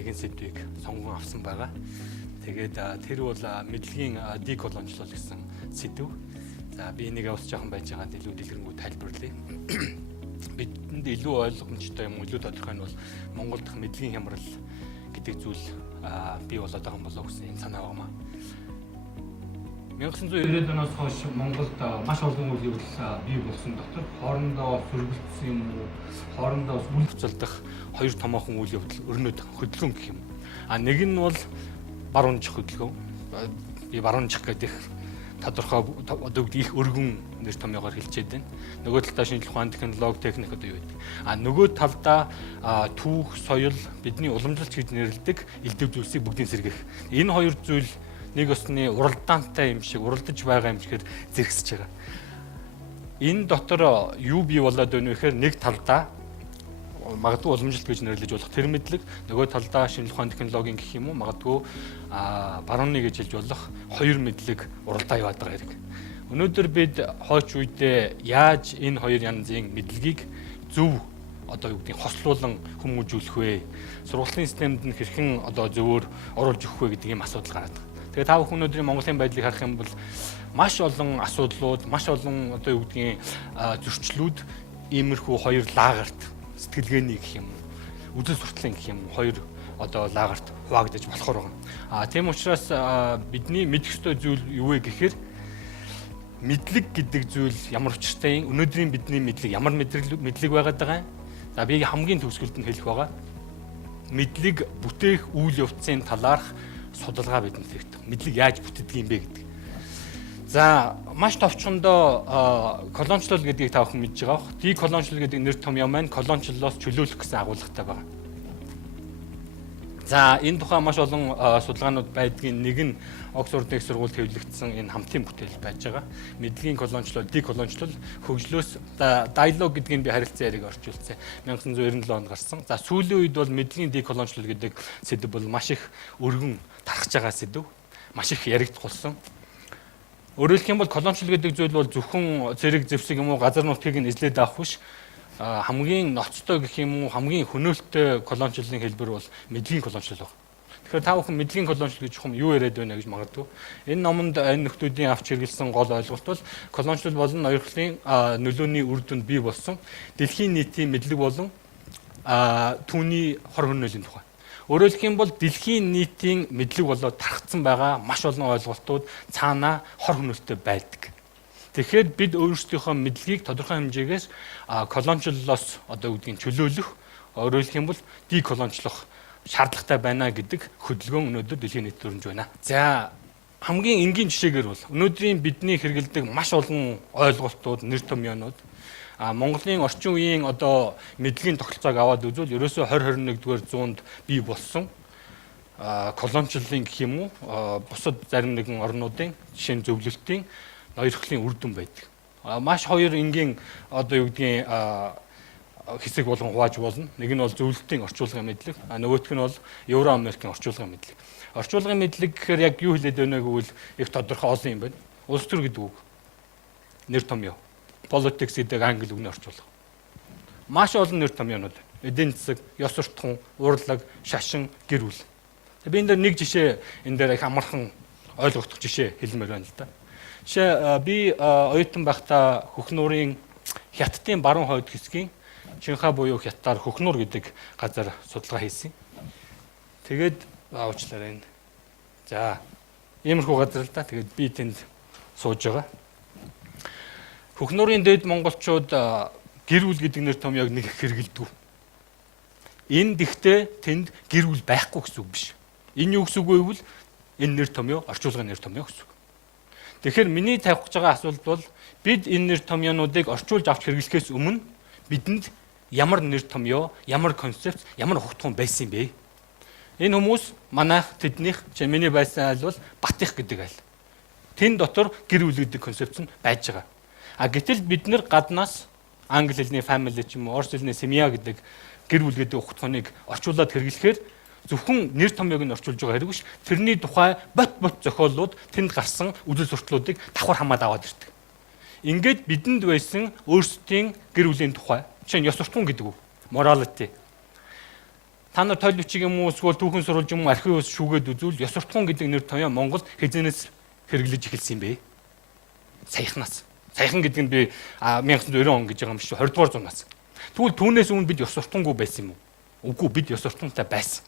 нэгэн сэдвийг сонгон авсан байгаа. Тэгээд тэр бол мэдлэгийн деколончлол гэсэн сэдв. За би энийг бас жоохон байж байгаа илүү дэлгэрэнгүй тайлбарлая. Бидэнд илүү ойлгомжтой юм илүү тодорхой нь бол Монгол дахь мэдлэгийн хямрал гэдэг зүйл бий болоод байгаа юм болоо гэсэн энэ санаа байна. 1990-ад оноос хойш Монголд маш олон үйл явдал бий болсон дотор хоорондоо сөргөлдсөн юм уу, хоорондоо үл буцалдах хоёр томоохон үйл явдал өрнөд хөдөлгөөн гэх юм. Нэг нь бол баруун жих хөдөлгөөн. Би баруун жих гэдэг тодорхой одоо их өргөн нэр томьёогоор хэлчихэд байна. Нөгөө талдаа шинжлэх ухааны технологи, техник одоо юу гэдэг. Нөгөө талдаа түүх, соёл, бидний уламжлалт гэж нэрлэдэг элдв зүйлсийг бүгдийг сэргэх. Энэ хоёр зүйл нэг осны уралдаантай юм шиг уралдаж байгаа юм шиг зэрэгсэж байгаа. Энэ дотор юу бий болоод байна вэ гэхээр нэг талдаа магадгүй уламжлалт гэж нэрлэж болох тэр мэдлэг, нөгөө талдаа шинжлэх ухааны технологийн гэх юм уу, магадгүй барууны гэж хэлж болох хоёр мэдлэг уралдаа яваад байгаа хэрэг. Өнөөдөр бид хойч үедээ яаж энэ хоёр янзын мэдлэгийг зөв одоо юу гэдгийг хослуулан хүмүүжүүлэх вэ? Сургуулийн системд нь хэрхэн одоо зөвөр оруулж өгөх вэ гэдэг ийм асуудал гараад байгаа. Тэгээ та бүхэн өнөөдрийн Монголын байдлыг харах юм бол маш олон асуудлууд, маш олон одоо юу гэдгийг зөрчлүүд иймэрхүү хоёр лагерт сэтгэлгээний гэх юм уу, үзэл сурталын гэх юм хоёр одоо лагерт хуваагдаж болохоор байгаа. Тийм учраас бидний мэдэх ёстой зүйл юу вэ гэхээр мэдлэг гэдэг зүйл ямар учиртай юм? Өнөөдрийн бидний мэдлэг ямар мэдлэг байгаад байгаа юм? За би хамгийн төгсгөлд нь хэлэх байгаа. Мэдлэг бүтээх үйл явцын талаарх судалгаа бидэнд хэрэгтэй. Мэдлэг яаж бүтдэг юм бэ гэдэг. За маш товчхондоо колончлол гэдгийг та бүхэн мэдж байгаа бох. Деколончлол гэдэг нэр томьёо маань колончлолоос чөлөөлөх гэсэн агуулгатай байна. За энэ тухай маш олон судалгаанууд байдгийн нэг нь Оксфордын их сургуульд хэвлэгдсэн энэ хамтын бүтээл байж байгаа. Мэдлэгийн колончлол, деколончлол хөгжлөөс диалог гэдгийг би харилцан яриаг орчуулсан. 1997 онд гарсан. За сүүлийн үед бол мэдлэгийн деколончлол гэдэг сэдэв бол маш их өргөн тархаж байгаа сэдэв. Маш их яригдсан. Өөрөөр хэлэх юм бол колончлол гэдэг зүйл бол зөвхөн цэрэг зэвсэг юм уу газар нутгийг нь эзлээд авах биш. Хамгийн ноцтой гэх юм уу хамгийн хөнөөлтөй колончлолын хэлбэр бол мэдлэгийн колончлол байна. Тэгэхээр та бүхэн мэдлэгийн колончлол гэж юм юу яриад байна гэж магадгүй. Энэ номонд энэ нөхдүүдийн авч хэрэгэлсэн гол ойлголт бол колончлол болон ноёрхлын нөлөөний үр дүнд бий болсон дэлхийн нийтийн мэдлэг болон түүний хор хөнөөлийн тухай. Өөрөөр хэлэх юм бол дэлхийн нийтийн мэдлэг болоод тархацсан байгаа маш олон ойлголтууд цаанаа хор хөнөөлтөй байдаг. Тэгэхээр бид өөрсдийнхөө мэдлэгийг тодорхой хэмжээгээс колончлолоос одоо үгдгийн чөлөөлөх, өөрөөр хэлэх юм бол деколончлох шаардлагатай байна гэдэг хөдөлгөөн өнөөдөр дэлхийн нийтэд өрнөж байна. За хамгийн энгийн жишээгээр бол өнөөдрийн бидний хэрэгэлдэг маш олон ойлголтууд, нэр томьёонууд Монголын орчин үеийн одоо мэдлэгийн тогтолцоог аваад үзвэл ерөөсөө 20-21-р зуунд бий болсон колончлолын гэх юм уу бусад зарим нэгэн орнуудын жишээ нь зөвлөлтийн ноёрхлын үр дүн байдаг. Маш хоёр энгийн одоо юу гэдгийг хэсэг болгон хувааж болно. Нэг нь бол зөвлөлтийн орчуулгын мэдлэг, нөгөөх нь бол Евро-Америкийн орчуулгын мэдлэг. Орчуулгын мэдлэг гэхээр яг юу хэлээд байна гэвэл их тодорхой олон юм байна. Улс төр гэдэг үг. Нэр томьёо. Politics гэдэг англи үгний орчуулга. Маш олон нэр томьёонууд. Эдийн засаг, ёс суртахуун, урлаг, шашин, гэр бүл. Би энэ дээр нэг жишээ энэ дээр их амархан ойлгогдох жишээ хэлмээр байна л да. Жишээ би оюутан байхдаа Хөхнуурын хятадын баруун хойд хэсгийн Чинха буюу хятадаар Хөхнуур гэдэг газар судалгаа хийсэн. Тэгээд уучлаарай энэ. За иймэрхүү газар л да. Тэгээд би тэнд сууж байгаа. Хөхнуурын дэд монголчууд гэр бүл гэдэг нэр томьёог нэг их хэрэгэлдэг. Энэ дэгтээ тэнд гэр бүл байхгүй гэсэн үг биш. Энэ юу гэсэн үг вэ гэвэл энэ нэр томьёо орчуулгын нэр томьёо гэсэн үг. Тэгэхээр миний тавих гэж байгаа асуулт бол бид энэ нэр томьёонуудыг орчуулж авч хэрэглэхээс өмнө бидэнд ямар нэр томьёо, ямар концепт, ямар ухтгуун байсан юм бэ? Энэ хүмүүс манайх тэднийх миний байсан айл бол Батих гэдэг айл. Тэн дотор гэр бүл гэдэг концепт нь байж байгаа. Гэтэл бид нэр гаднаас англи хэлний family ч юм уу, орос хэлний семья гэдэг гэр бүл гэдэг ухтгууныг орчуулад хэрэглэхээр зөвхөн нэр томьёог нь орчуулж байгаа хэрэг биш. Тэрний тухай бот зохиолууд тэнд гарсан үзэл сурталуудыг давхар хамаад аваад ирдэг. Ингээд бидэнд байсан өөрсдийн гэр бүлийн тухай, жишээ нь ёс суртахуун гэдэг үг, morality. Та нар тойл бичиг юм уу эсвэл түүхэн сурвалж юм уу архив ус шүүгээд үзвэл ёс суртахуун гэдэг нэр томьёо Монгол хэзээс хэрэглэж эхэлсэн юм бэ? Саяхнаас. Саяхан гэдэг нь би 1990 он гэж байгаа юм шүү. 20 дугаар зуунаас. Тэгвэл түүнээс өмнө бид ёс суртахуунгүй байсан юм уу? Үгүй, бид ёс суртахуунтай байсан.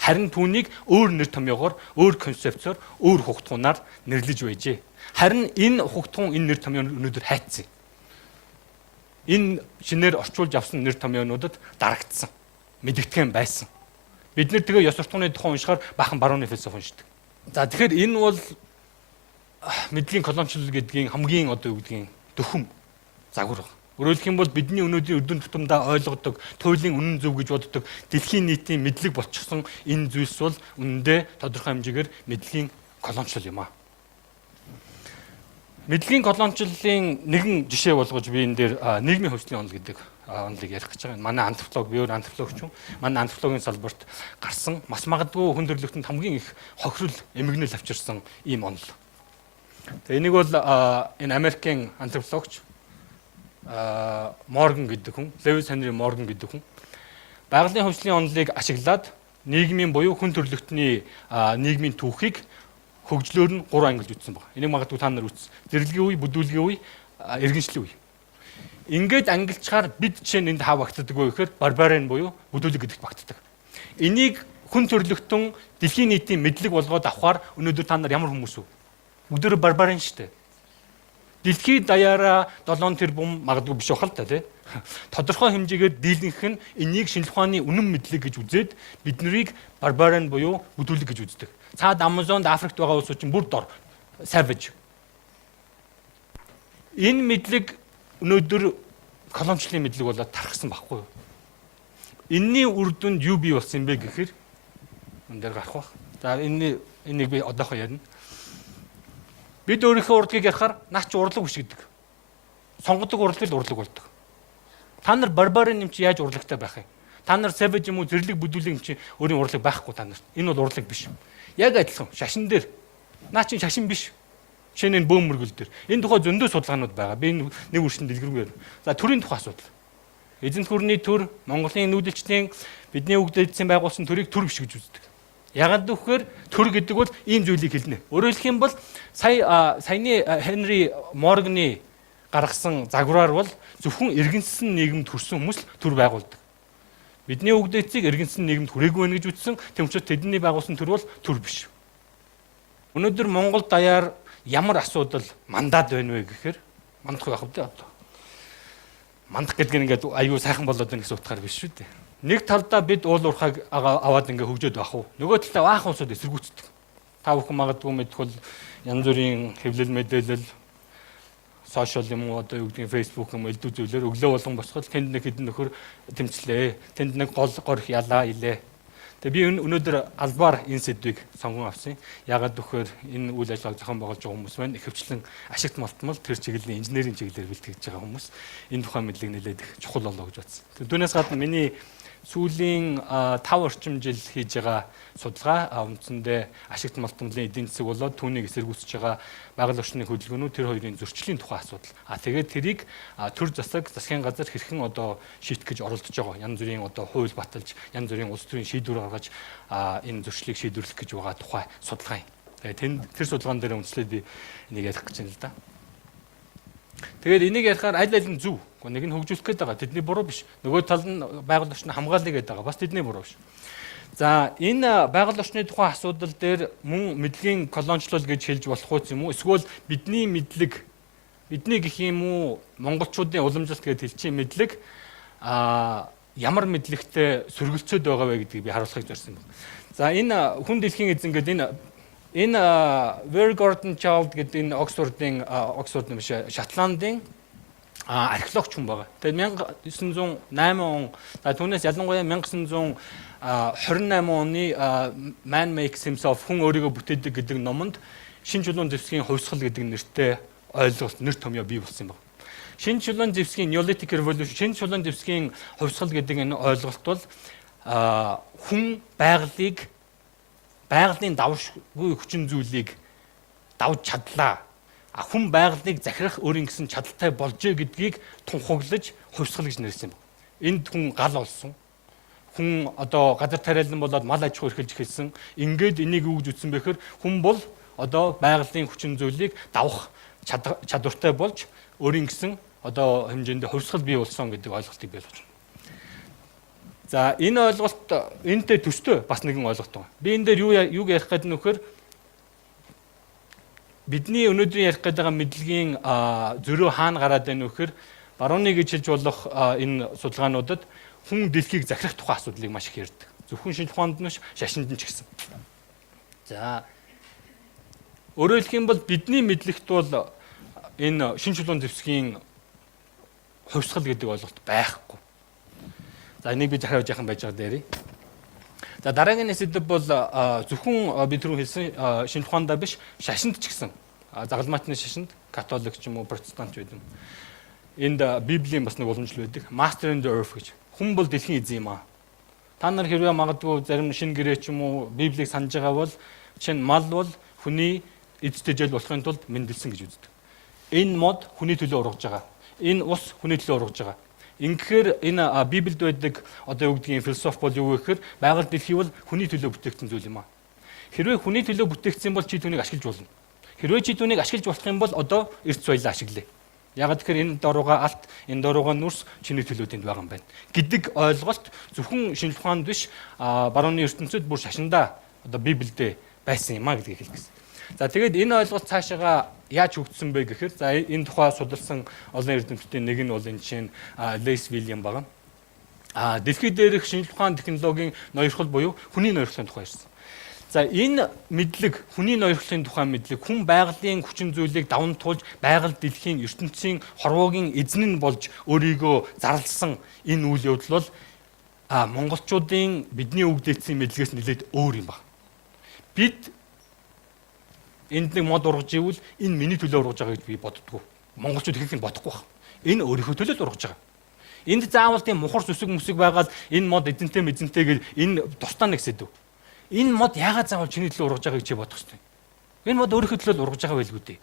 Харин түүнийг өөр нэр томьёогоор, өөр концепцоор, өөр хугтгуунаар нэрлэж байжээ. Харин энэ хугтгуун, энэ нэр томьёо өнөөдөр хайцсан. Энэ шинээр орчуулж авсан нэр томьёонуудад дарагдсан. Мэдэгдхэн байсан. Бид нэр тэгээ ёс суртахууны тухай уншихаар бахан барууны философи уншдаг. За тэгэхээр энэ бол мэдлэгийн колончлол гэдгийн хамгийн одоо юу гэдгийг дөхөм загвар. Өөрөөр хэлэх юм бол бидний өнөөдрийн эрдэнэ тутамдаа ойлгодог, туйлын үнэн зөв гэж боддог, дэлхийн нийтийн мэдлэг болчихсон энэ зүйлс бол үнэндээ тодорхой хэмжээгээр мэдлэгийн колончлол юм аа. Мэдлэгийн колончлолын нэгэн жишээ болгож би энэ дээр нийгмийн хөгжлийн онол гэдэг онолыг ярих гэж байгаа. Манай антрополог, би өөр антропологч юм. Манай антропологийн салбарт гарсан маш магадгүй хүн төрөлхтөнд хамгийн их хохирол, эмгэнэл авчирсан ийм онол. Тэгээ энийг бол энэ Америкийн антропологч Морган гэдэг хүн, Лewis Henry Morgan гэдэг хүн байгалийн хөгжлийн онолыг ашиглаад нийгмийн буюу хүн төрөлхтний нийгмийн түүхийг хөгжлөөр нь 3 ангилж үзсэн байна. Энийг магадгүй та нар үз. Зэрлэгийн үе, бүдүүлгийн үе, иргэншлийн үе. Ингээд ангилчаар бид жишээ нь энд хаа багтдаг вэ гэхээр барбарен буюу бүдүүлэг гэдэгт багтдаг. Энийг хүн төрөлхтөн дэлхийн нийтийн мэдлэг болгоод авахаар өнөөдөр та нар ямар хүмүүс вэ? Бүгдөө барбарен шүү дээ. Дэлхийд даяараа 7 тэрбум магадгүй биш бахал та тий. Тодорхой хэмжээгээр дийлэнх нь энийг шинжлэх ухааны үнэн мэдлэг гэж үзээд бид нарыг барбарен буюу бүдүүлэг гэж үздэг. Цаад Амазонд, Африкт байгаа улсууд чинь бүр дор savage. Энэ мэдлэг өнөөдөр колончлын мэдлэг болоод тархсан байхгүй юу? Энийний үр дүнд юу бий болсон юм бэ гэхээр энэ дээр гарах бах. За энийг би одоохоо ярина. Бид өөрийнхөө урлагийг ярихаар наач урлаг биш гэдэг. Сонгодог урлаг л урлаг болдог. Та нар барбарын юм чи яаж урлагтай байх юм? Та нар savage юм уу зэрлэг бүдүүлэг юм чи өөрийн урлаг байхгүй та нар. Энэ бол урлаг биш. Яг адилхан шашин дээр наа чи шашин биш. Жишээ нь бөөмөргөл дээр. Энэ тухай зөндөө судалгаанууд байгаа. Би нэг үршин дэлгэрэнгээр. За төрийн тухай асуудал. Эзэнт гүрний төр, Монголын нүүдэлчдийн бидний үгдээдсэн байгуулсан төрийг төр биш гэж үздэг. Ягаад гэвэл төр гэдэг бол ийм зүйлийг хэлнэ. Өөрөөр хэлэх юм бол саяны Henry Morgan-ы гаргасан загвараар бол зөвхөн иргэншсэн нийгэмд хүрсэн хүмүүс төр байгуулдаг. Бидний үгдээцийг иргэншсэн нийгэмд хүрээгүй байх гэж үзсэн. Тэм учраас тэдний байгуулсан төр бол төр биш. Өнөөдөр Монгол даяар ямар асуудал мандаад байна вэ гэхээр мандах байх үү одоо. Мандах гэдэг нь ингээд аюу сайхан болоод байна гэсэн утгаар биш шүү дээ. Нэг талдаа бид уул уурхайг аваад ингээ хөгжөөд байх уу. Нөгөө талдаа баахан улсууд эсэргүүцдэг. Та бүхэн магадгүй мэдвэл янз бүрийн хэвлэл мэдээлэл сошиал юм уу одоо юу гэдгийг фейсбુક юм элдв зүйлээр өглөө болгон босгол тэнд нэг хэдэн нөхөр тэмцлээ. Тэнд нэг гол горх ялаа илээ. Тэгээ би өнөөдөр албаар энэ сэдвийг сонгон авсан. Ягаад гэвэл энэ үйл ажиллагааг зохион байгуулж байгаа хүмүүс маань ихэвчлэн ашигт малтмал тэр чиглэлийн инженерийн чиглэлээр бэлтгэж байгаа хүмүүс. Энэ тухайн мэдлэг нэлээд их чухал болоо гэж бодсон. Түүнээс гадна миний сүүлийн 5 орчим жил хийж байгаа судалгаа үндсэндээ ашигт малтмалын эдийн засаг болоод түүнийг эсэргүүцэж байгаа байгаль орчны хөдөлгөөнүүд тэр хоёрын зөрчлийн тухай асуудал. Тэгээд тэрийг төр засаг, засгийн газар хэрхэн одоо шийдэх гэж оролдож байгаа. Янз бүрийн одоо хууль баталж, янз бүрийн улс төрийн шийдвэр гаргаж энэ зөрчлийг шийдвэрлэх гэж байгаа тухай судалгаа юм. Тэгээд тэр судалгаан дээр үндэслээд би энийг ярих гэж байна л да. Тэгээд энийг ярихаар аль аль нь зөв. Нэг нь хөгжүүлэх гээд байгаа. Тэдний буруу биш. Нөгөө тал нь байгаль орчны хамгаална гээд байгаа. Бас тэдний буруу биш. За энэ байгаль орчны тухайн асуудал дээр мөн мэдлэгийн колончлол гэж хэлж болох уу юм уу? Эсвэл бидний мэдлэг, бидний гэх юм уу монголчуудын уламжлалт гэж хэлчих мэдлэг ямар мэдлэгтэй сөргөлцөөд байгаа вэ гэдгийг би харуулахыг зорьсон байна. За энэ хүн дэлхийн эзэн гэдэг энэ Very Gordon Child гэдэг энэ Оксфорд биш Шотландын археологч хүн байгаа. Тэгээд 1908 он түүнээс ялангуяа 1928 оны Man Makes Himself хүн өөрийгөө бүтээдэг гэдэг номонд шинэ чулуун зэвсгийн хувьсгал гэдэг нэртэй ойлголт нэр томьёо бий болсон юм байна. Шинэ чулуун зэвсгийн Neolithic Revolution, шинэ чулуун зэвсгийн хувьсгал гэдэг энэ ойлголт бол хүн байгалийн давшгүй хүчин зүйлийг давж чадлаа. Хүн байгалыг захирах өөрийн гэсэн чадaltaй болжээ гэдгийг тунхаглаж хувьсгал гэж нэрсэн юм. Энд хүн гал олсон. хүн одоо газар тариалан болоод мал аж ахуй эрхэлж эхэлсэн. Ингээд энийг юу гэж үзсэн бэхээр хүн бол одоо байгалийн хүчин зүйлийг давах чадвартай болж өөрийн гэсэн одоо хэмжээнд хувьсгал бий болсон гэдэг ойлголтыг бий болгож байна. За энэ ойлголт энэтэй төстэй бас нэгэн ойлголт байна. Би энэ дээр юуг ярих гэдэг нь вөхөр бидний өнөөдрийн ярих гэдэг мэдлэгийн зөрөө хаана гараад байна вөхөр барууны гэж хэлж болох энэ судалгаануудад хүн дэлхийг захирах тухай асуудлыг маш их ярьдаг. Зөвхөн шинжлэх ухаанд нь биш, шашинд нь ч гэсэн. За өөрөөр хэлэх юм бол бидний мэдлэгт бол энэ шинж чулуун зэвсгийн хувьсгал гэдэг ойлголт байхгүй. За энийг би захиаж яхан байж байгаа дээрээ. За дараагийн сэдэв бол зөвхөн би түрүү хэлсэн шинжлэх ухаандаа биш, шашинд ч гэсэн загалмайтны шашинд католик ч юм уу протестант ч байдаг. Энд Библийн бас нэг уламжлал байдаг. Master in the Earth гэж. Хүн бол дэлхийн эзэн юм аа. Та нар хэрвээ магадгүй зарим шинэ гэрээ ч юм уу Библийг санаж байгаа бол чинь мал бол хүний эцтэй жил болохын тулд мэндэлсэн гэж үздэг. Энэ мод хүний төлөө ургаж байгаа. Энэ ус хүний төлөө ургаж байгаа. Ингэхээр энэ Библиэд байдаг одоо юу гэдгийг философи бол юу гэхээр байгаль дэлхий бол хүний төлөө бүтээгдсэн зүйл юм аа. Хэрвээ хүний төлөө бүтээгдсэн бол чи түүнийг ашиглаж болно. Хэрвээ чи түүнийг ашиглаж болох юм бол одоо эрт соёлоо ашиглая. Яг тэгэхээр энэ дорууга алт, энэ дорууга нүрс чиний төлөө тэнд байгаа юм байна гэдэг ойлголт зөвхөн шинжлэх ухаанд биш барууны ертөнцид бүр шашиндаа одоо Библиэд байсан юм а гэдгийг хэлэх гэсэн. За тэгээд энэ ойлголт цаашаага яаж хөгжсөн бэ гэхээр за энэ тухай судалсан олон эрдэмтдийн нэг нь бол энэ чинь Лейс Вильям байгаа. Дэлхийд дээрх шинжлэх ухааны технологийн ноёрхол буюу хүний ноёрхлын тухай ирсэн. За энэ мэдлэг, хүний ноёрхлын тухай мэдлэг, хүн байгалийн хүчин зүйлийг даван туулж байгаль дэлхийн ертөнцийн хорвоогийн эзэн нь болж өөрийгөө зарласан энэ үйл явдал бол монголчуудын бидний өгдөөцсөн мэдлэгээс нэлээд өөр юм байна. Бид энд нэг мод ургаж ивэл энэ миний төлөө ургаж байгаа гэж би боддгоо. Монголчууд ихэнх нь бодохгүй байна. Энэ өөрийнхөө төлөө ургаж байгаа. Энд заавал тийм мухар сүсэг байгаад энэ мод эзэнтэй гэж энэ тусдаа нэг сэдв. Энэ мод яагаад заавал чиний төлөө ургаж байгааг чи бодох хэрэгтэй. Энэ мод өөрийнхөө төлөө ургаж байгаа байлгүй дээ.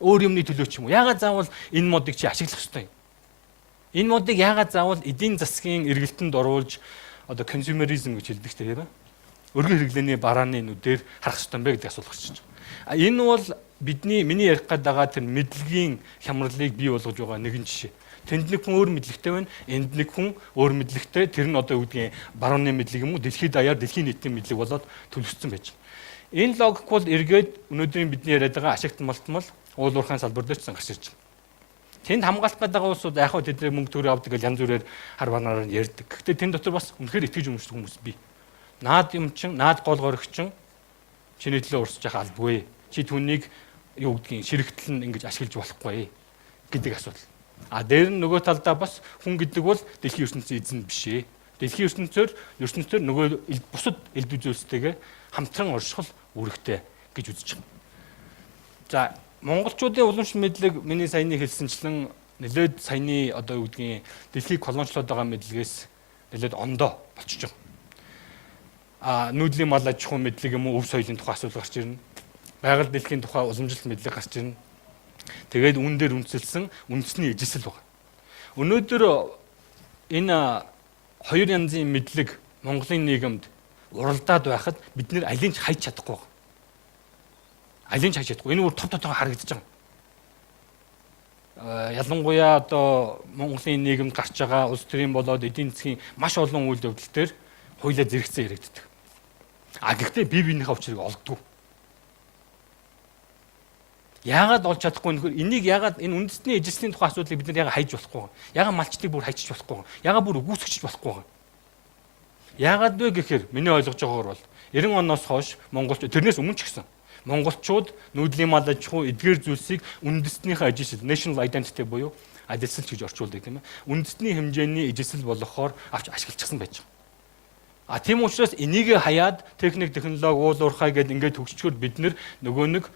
Өөр юмны төлөө ч юм уу. Яагаад заавал энэ модыг чи ашиглах хэрэгтэй. Энэ модыг яагаад заавал эдийн засгийн эргэлтэнд оруулж одоо консюмеризм гэж хэлдэг тийм ээ. Өргөн хэрэглээний барааны нүдээр харах хэрэгтэй юм бэ гэдэг асуулт гарч байна. Энэ бол миний ярих гээд байгаа тэр мэдлэгийн хямралыг бий болгож байгаа нэгэн жишээ. Тэнд нэг хүн өөр мэдлэгтэй байна. Энд нэг хүн өөр мэдлэгтэй. Тэр нь одоо юу гэдгийг барууны мэдлэг юм уу? Дэлхийд даяар дэлхийн нийтийн мэдлэг болоод төлөвлөсөн байж байна. Энэ логик бол эргээд өнөөдрийн бидний яриад байгаа ашигт малтмал уул уурхайн салбар дээр ч гарч ирж байна. Тэнд хамгаалах гэдэг улсууд яг хөө тэдний мөнгө төгрөг авдаг гэж янз бүрээр хар банаараар ярьдаг. Гэхдээ тэнд дотор бас үнэхээр итгэж өмсдөг хүмүүс бий. Наад юм чин, наад гол горигчин чиний төлөө урсж явах албагүй. Чи түүнийг юу гэдгийг ширхтэл нь ингэж ашиглаж болохгүй гэдэг асуудал. Дээр нь нөгөө талдаа бас хүн гэдэг бол дэлхийн ертөнцийн эзэн биш ээ. Дэлхийн ертөнцөөр нөгөө бусад элд үзүүлэлтэйгээ хамтран оршихол үүрэгтэй гэж үзэж байна. За монголчуудын уламжлалт мэдлэг миний саяны хэлсэнчлэн нэлээд саяны одоо юу гэдгийг дэлхийг колончлоод байгаа мэдлэгээс нэлээд ондоо болчихж байгаа. Нүүдлийн мал аж ахуйн мэдлэг юм уу, өв соёлын тухай асуудал гарч ирнэ. Байгаль дэлхийн тухай уламжлалт мэдлэг гарч ирнэ. Тэгээд үүн дээр үндэслэн үндэсний ижил байна. Өнөөдөр энэ хоёр янзын мэдлэг Монголын нийгэмд уралдаад байхад бид нэр алийг хайж чадахгүй байна. Алийг хайж чадахгүй. Энэ бүр товтойгоо харагдаж байгаа. Ялангуяа одоо Монголын нийгэмд гарч байгаа улс төрийн болоод эдийн засгийн маш олон үйл явдал дээр хуулиа зэрэгцээ яригддаг. Гэхдээ бие биенийхээ учрыг олддог. Яагаад олж чадахгүй нөхөр энийг яагаад энэ үндэсний эзэслийн тухай асуудлыг бид нар яагаад хайж болохгүй вэ? Яагаад малчдыг бүр хайчих болохгүй вэ? Яагаад бүр үгүйсгэж болохгүй вэ? Яагаад вэ гэхээр миний ойлгож байгаагаар бол 90 оноос хойш монголчууд тэрнээс өмнө ч гэсэн монголчууд нүүдлийн мал аж ахуй эдгээр зүйлсийг үндэснийхээ эзэсэл national identity буюу эзэсэл гэж орчуулдаг тийм ээ. Үндэсний хэмжээний эзэсэл болгохоор авч ашиглажсэн байж байгаа. Тийм учраас энийг хаяад техник технологи уул уурхай гэдээ ингээд хөгжчгөл бид нөгөө нэг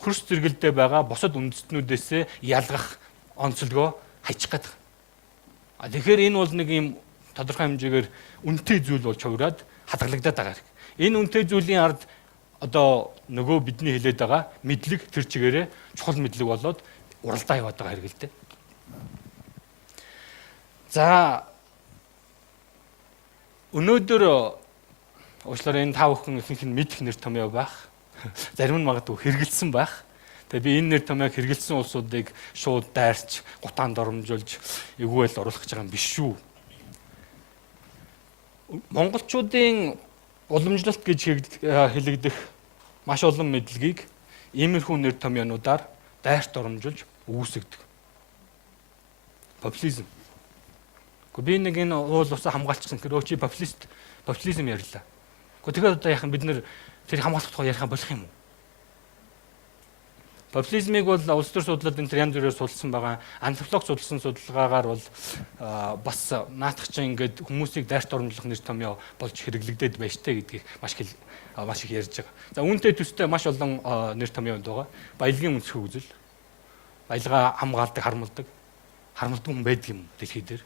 хөрс зэрэгэлдээ байгаа бусад үндэстнүүдээс ялгах онцлогоо хайчих гээд байгаа. Тэгэхээр энэ бол нэг юм тодорхой хэмжээгээр үнэтэй зүйл болж хувраад хадгалагдаад байгаа. Энэ үнэтэй зүйлийн ард одоо нөгөө бидний хэлээд байгаа мэдлэг тэр чигээрээ чухал мэдлэг болоод уралдаа яваад байгаа хэрэг л дээ. За Өнөөдөр уучлаарай энэ тав хүн ихэнх нь мэдэх нэр томьёо байх. Зарим нь магадгүй хэрэгэлсэн байх. Тэгээ би энэ нэр томьёог хэрэгэлсэн улсуудыг шууд дайрч, гутаанд оромжуулж эвгүй л оруулах гэж байгаа юм биш шүү. Монголчуудын уламжлалт гэж хэлэгдэх маш олон мэдлэгийг иймэрхүү нэр томьёонуудаар дайрт оромжуулж үүсгдэг. Популизм. Би нэг энэ уул усаа хамгаалчихсан гэхээр чи популизм ярьлаа. Тэгэхээр одоо яхан бид нэр тэр хамгаалах тухай ярих болох юм уу? Популизмыг бол улс төр судлаад энэ янз бүрээр судалсан байгаа. Антрополог судалсан судалгаагаар бол бас наадахчин ингээд хүмүүсийг дайрт оромжлох нэр томьёо болж хэрэглэгдээд байж тээ гэдгийг маш их ярьж байгаа. За үүнтэй төстэй маш олон нэр томьёод байгаа. Баялагын үндэсний үзэл. Баялгаа хамгаалдаг, харамлдаг хүн байдаг юм дэлхий дээр.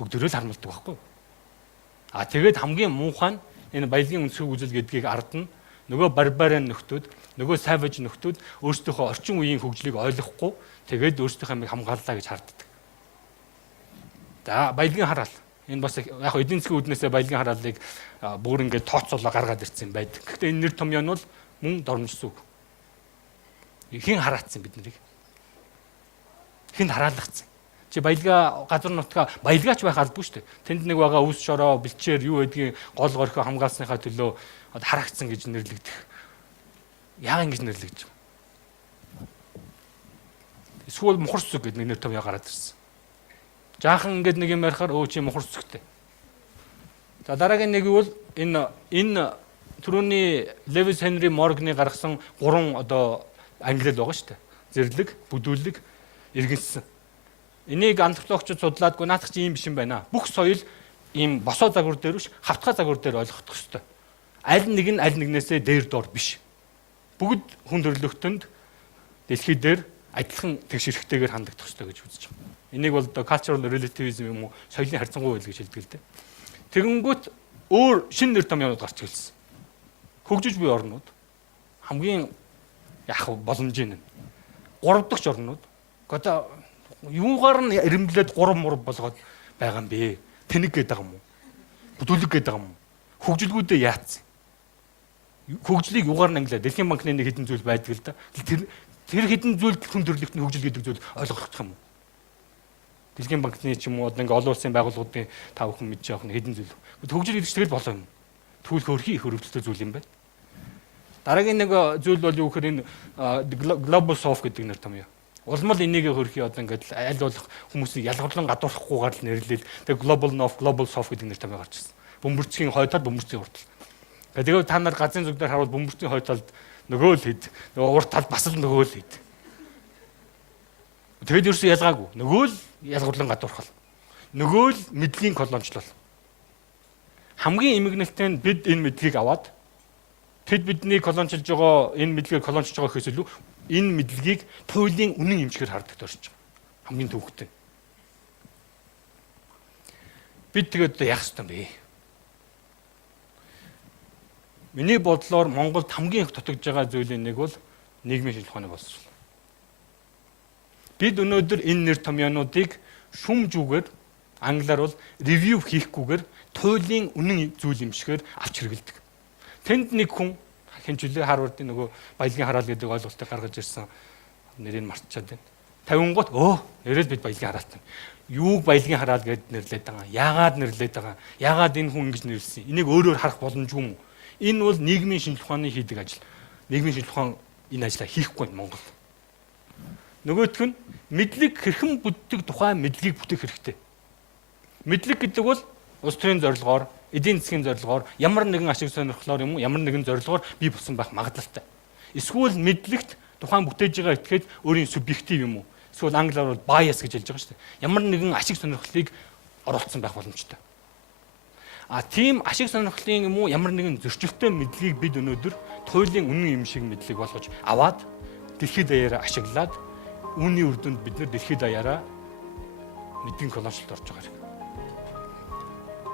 Бүгдөө л харамлдаг байхгүй. Тэгээд хамгийн муухай нь энэ баялагын үндэсний үзэл гэдгийг ард нь нөгөө барбарын нөхдүүд, нөгөө savage нөхдүүд өөрсдийнхөө орчин үеийн хөгжлийг ойлгохгүй тэгээд өөрсдийнхөө амийг хамгааллаа гэж харддаг. За баялагын хараал. Энэ бас яг эдийн засгийн үүднээсээ баялагын хараалыг бүр ингээд тооцоолоо гаргаад ирсэн байдаг. Гэхдээ энэ нэр томьёо нь бол мөн дормжсон үг. Хэн хараацсан бид нарыг? Хэн хараалгацсан? Чи баялгаа газар нутгаа баялгаач байх албагүй шүү дээ. Тэнд нэг байгаа үс шороо, бэлчээр юу гэдгийг гол горхоо хамгаалсныхаа төлөө харагдсан гэж нэрлэгдэх. Яагаад ингэж нэрлэгдэж байна? Эсвэл мухар сүг гэдэг нэг нэр томьёо гараад ирсэн. Жаахан ингэж нэг юм ярихаар өө чи мухар сүгтэй. За дараагийн нэг бол энэ түрүүний Левис Хенри Морганы гаргасан 3 одоо ангилал байгаа шүү дээ. Зэрлэг, бүдүүлэг, иргэнсэн. Энийг антропологчид судлаадгүй наадах чи юм биш юм байна. Бүх соёл ийм босоо загвар дээр биш, хавтгай загвар дээр ойлгох ёстой. Аль нэг нь аль нэгнээсээ дээр доор биш. Бүгд хүн төрлөختөнд дэлхий дээр адилхан тэгш хэрэгтэйгээр хандагдах ёстой гэж үзэж байгаа. Энийг бол cultural relativism юм уу, соёлын харьцангуй байл гэж хэлдэг л дээ. Тэгэнгүүт өөр шинэ нэр томьёонууд гарч ирсэн. Хөгжиж буй орнууд хамгийн боломжийн нь 3 дахь орнууд. Одоо юугаар нь ирэмблээд 3 мурав болгоод байгаа юм бэ? Тэнэг гээд байгаа юм уу? Бүдүүлэг гээд байгаа юм уу? Хөгжилгүүдээ яатсан. Хөгжлийг юугаар нь ангилаа? Дэлхийн банкны нэг хэдэн зүйл байдаг л да. Тэр хэдэн зүйл хүн төрлөختний хөгжил гэдэг зүйл ойлгох юм уу? Дэлхийн банкны ч юм уу ингээ олон улсын байгууллагуудын та бүхэн мэдж явах хэдэн зүйл. Хөгжил гэдэг чинь тэгэл болоо юм. Түүх хөрхи их хөрвөлттэй зүйл юм байна. Дараагийн нэг зүйл бол юу гэхээр энэ global south гэдэг нэр томьёо. Улмал энийг хөрхи одоо ингээд аль болох хүмүүсийг ялгарлан гадуурхахгүйгээр л нэрлээл. Тэгээ global north, global south гэдэг нэр томьёо гарч ирсэн. Бөмбөрцгийн хойдол, бөмбөрцгийн урт тал. Тэгээд та нар газрын зүг дээр харуул бөмбөрцгийн хойдолд нөгөө л хэд, нөгөө урт тал бас л нөгөө л хэд. Тэгээд ерөөсөө ялгаагүй. Нөгөө л ялгарлан гадуурхал. Нөгөө л мэдлэгийн колончлол. Хамгийн эмгэнэлтэй нь бид энэ мэдлэгийг аваад тэд бидний колончилж байгаа энэ мэдлэгийг колончилж байгаа гэхээс илүү энэ мэдлэгийг туйлын үнэн эмчгээр хардаг төрж байгаа. Хамгийн төвөгтэй. Бид тэгээд яах ёстой юм бэ? Миний бодлоор Монголд хамгийн их дутагдж байгаа зүйлийн нэг бол нийгмийн шинжилгээ ухааны боловсрол. Бид өнөөдөр энэ нэр томьёонуудыг шүмжүүгээр англиар бол ревью хийхгүйгээр туйлын үнэн зүйл юмшгээр авч хэрэгэлдэг. Тэнд нэг хүн хинжүүлээ Харвардын нөгөө баялагын хараал гэдэг ойлголтыг гаргаж ирсэн нэрийг мартчихад байна. 50 гот нэрэл бид баялагын хараалтай. Юуг баялагын хараал гэд нэрлээд байгаа. Яагаад нэрлээд байгаа? Яагаад энэ хүн ингэж нэрлсэн? Энийг өөрөөр харах боломжгүй юм уу? Энэ бол нийгмийн шинжилгээ ухааны хийдэг ажил. Нийгмийн шинжилгээ ухаан энэ ажлаа хийхгүй Монгол. Нөгөөх нь мэдлэг хэрхэн бүтдэг тухай мэдлэгийг бүтээх хэрэгтэй. Мэдлэг гэдэг бол улс төрийн зорилгоор, эдийн засгийн зорилгоор, ямар нэгэн ашиг сонирхлоор юм уу, ямар нэгэн зорилгоор бий болсон байх магадлалтай. Эсвэл мэдлэгт тухайн бүтээж байгаа этгээд өөрийн субъектив юм уу? Эсвэл англиар бол bias гэж хэлж байгаа шүү дээ. Ямар нэгэн ашиг сонирхлыг оруулсан байх боломжтой. Тийм ашиг сонирхлын юм уу, ямар нэгэн зөрчилтэй мэдлэгийг бид өнөөдөр туйлын үнэн юм шиг мэдлэг болгож аваад дэлхийд даяараа ашиглаад үүний үр дүнд бид нэр дэлхийд даяараа мэдгийн колончлолд орж байгаа.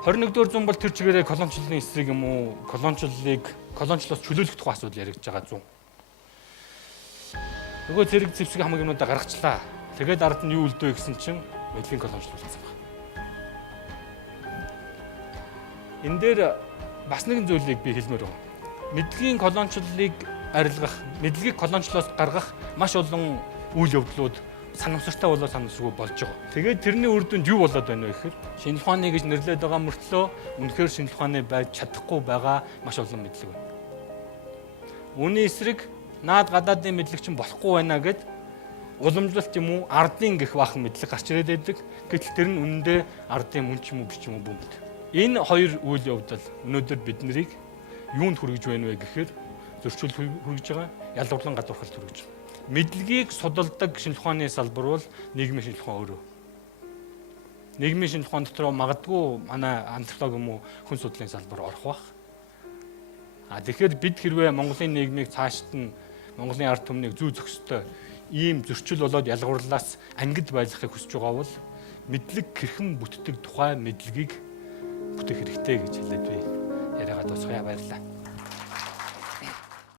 21-р зуун бол тэр чигээрээ колончлолын эсрэг юм уу, колончлолоос чөлөөлөх тухай асуудал яригдж байгаа зүүн. Нөгөө зэрэг зэвсэг хамаг юмудаа гаргачлаа. Тэгээд ард нь юу үлдөө гэсэн чинь мэдгийн колончлол болсон байна. Энэ дээр бас нэгэн зүйлийг би хэлмээр байна. Мэдлэгийн колончлолыг арилгах, мэдлэгийг колончлолоос гаргах маш олон үйл явдлууд санамсартай болоод санамсаргүй болж байгаа. Тэгээд тэрний үр дүнд юу болоод байна вэ гэхээр шинжлэх ухааны гэж нэрлээд байгаа мөртлөө үнэхээр шинжлэх ухааны байж чадахгүй байгаа маш олон мэдлэг байна. Үүний эсрэг наад гадаадын мэдлэг чинь болохгүй байна гэд уламжлалт юм уу ардын гэх баахан мэдлэг гарч ирээд байдаг. Гэтэл тэр нь үнэндээ ардын мөн ч юм уу биш ч юм уу бүүмд. Энэ хоёр үйл явдал өнөөдөр бид нарыг юунд хүргэж байна вэ гэхээр зөрчил хүргэж байгаа, ялгуурлан гадуурхалт хүргэж байна. Мэдлэгийг судалдаг шинжлэх ухааны салбар бол нийгмийн шинжлэх ухаан өөрөө. Нийгмийн шинжлэх ухаан дотор магадгүй манай антрополог юм уу хүн судлалын салбар орох бах. Тэгэхээр бид хэрвээ Монголын нийгмийг цаашд нь Монголын ард түмнийг зүй зохистой ийм зөрчил болоод ялгуурлаас ангид байлгахыг хүсэж байгаа бол мэдлэг хэрхэн бүтдэг тухай мэдлэгийг бүтээх хэрэгтэй гэж хэлээд би яриагаа дуусгая. Баярлалаа.